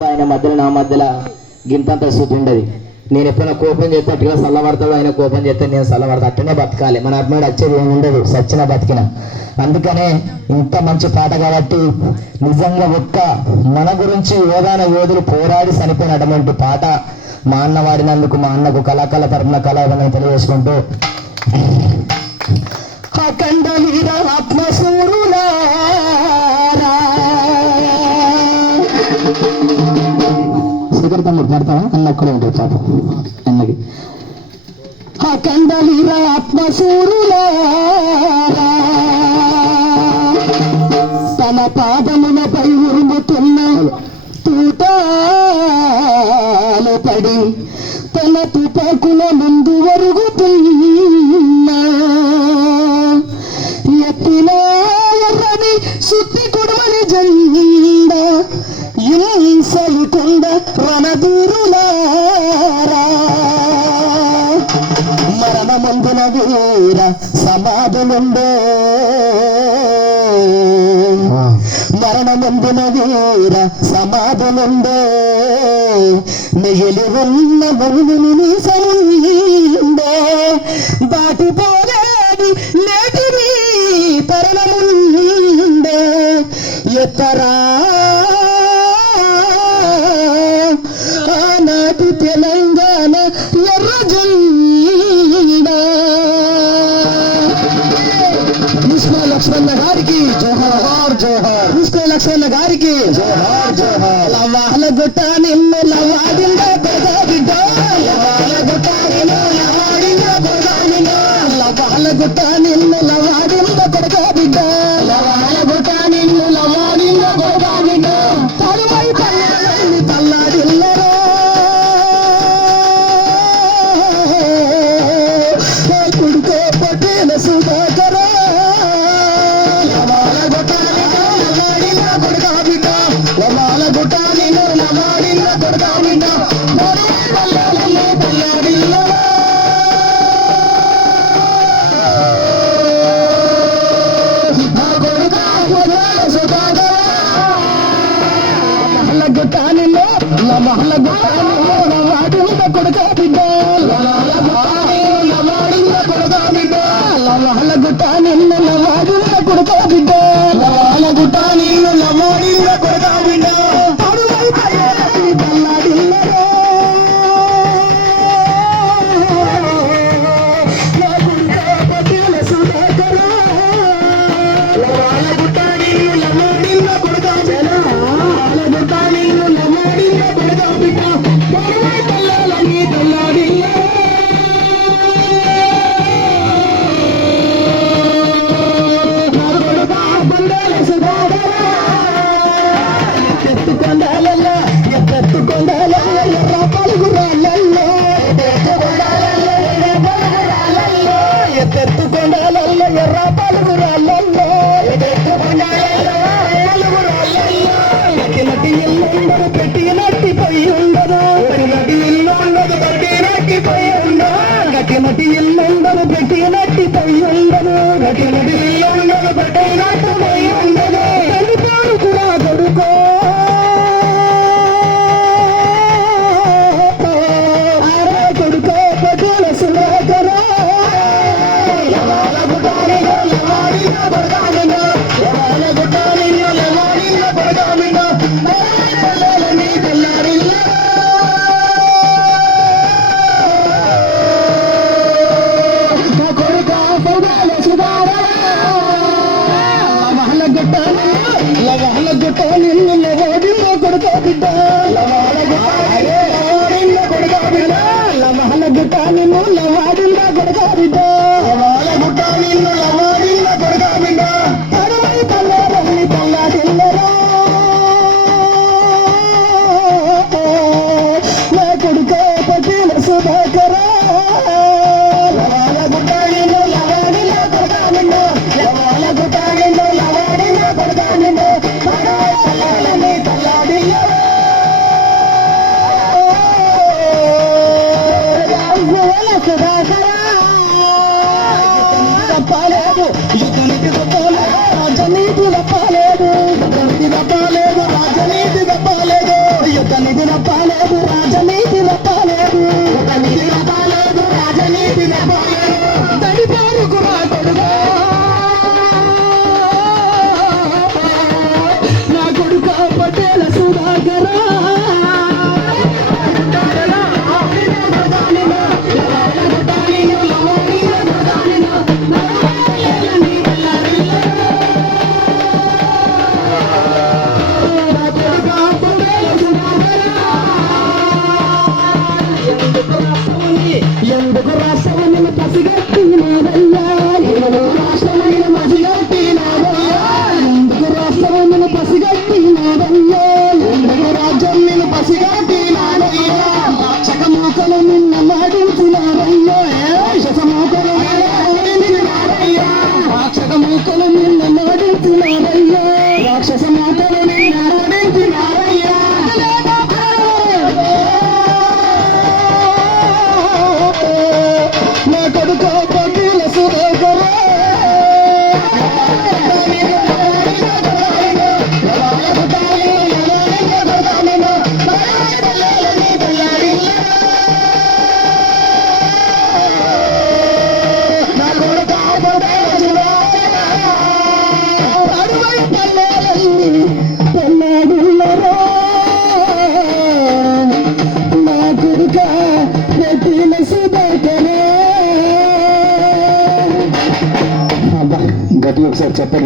ఆయన మధ్యలో నా మధ్యలో గింతంత శుద్ధి ఉండదు. నేను ఎప్పుడైనా కోపం చేస్తే అట్టుగా చల్లబడతాడు ఆయన కోపం చేస్తే నేను చల్లబడతా అట్టనే బతకాలి. మన అర్థం వచ్చేది ఏమి ఉండదు. సచ్చిన బతికిన. అందుకనే ఇంత మంచి పాట కాబట్టి నిజంగా ఒక్క మన గురించి యోగాన యోధులు పోరాడి చనిపోయినటువంటి పాట మా అన్న వాడినందుకు మా అన్నకు కళాకళ తరపున కళావని తెలియజేసుకుంటూ. అఖండ ఆత్మసూరులారా పడతావా అన్న ఒక్కడే ఉంటుంది పాపం. అన్నకి. అఖండ వీర സമാധമുണ്ട് മരണമെന്തിന് വീര സമാധമുണ്ട് നിഴലുവന്ന മുഴുവനും സൈയുണ്ട് പാട്ടു പോരാടി നേടി പരണമുണ്ട് എത്ര లక్ష్మణ గారికి జోహార్. జోహార్ కృష్ణ లక్ష్మణ గారికి. జోహార్ జోహార్. లవాల గుట్ట నిన్ను లవాడింద పెద్ద బిడ్డ. లవాల గుట్ట నిన్ను లవాడింద పెద్ద బిడ్డ. లవాల గుట్ట నిన్ను లవాడింద కొడక لا محلق ఎత్తెత్తుకొండాలల్లో ఎర్ర పలుగురాళ్ళల్లో పెట్టినట్టి ఇల్లు ఉండదు పెట్టినట్టి పోయి ఉండదు. పెట్టినట్టి ఇల్లు ఉండదు పెట్టినట్టి పోయి ఉండదు. గట్టినట్టి ఇల్లు ఉండదు పెట్టినట్టి పోయి ఉండదు. గట్టినట్టి ఇల్లు లవాల గుట్టాలిలో లవాల గుట్టాలిలో లవాడిన కొడుక బిడ్డ. రాజనీతి నిధి రాజనీతి రప్పాలేదు ఒక నిధి రాజనీతి hacer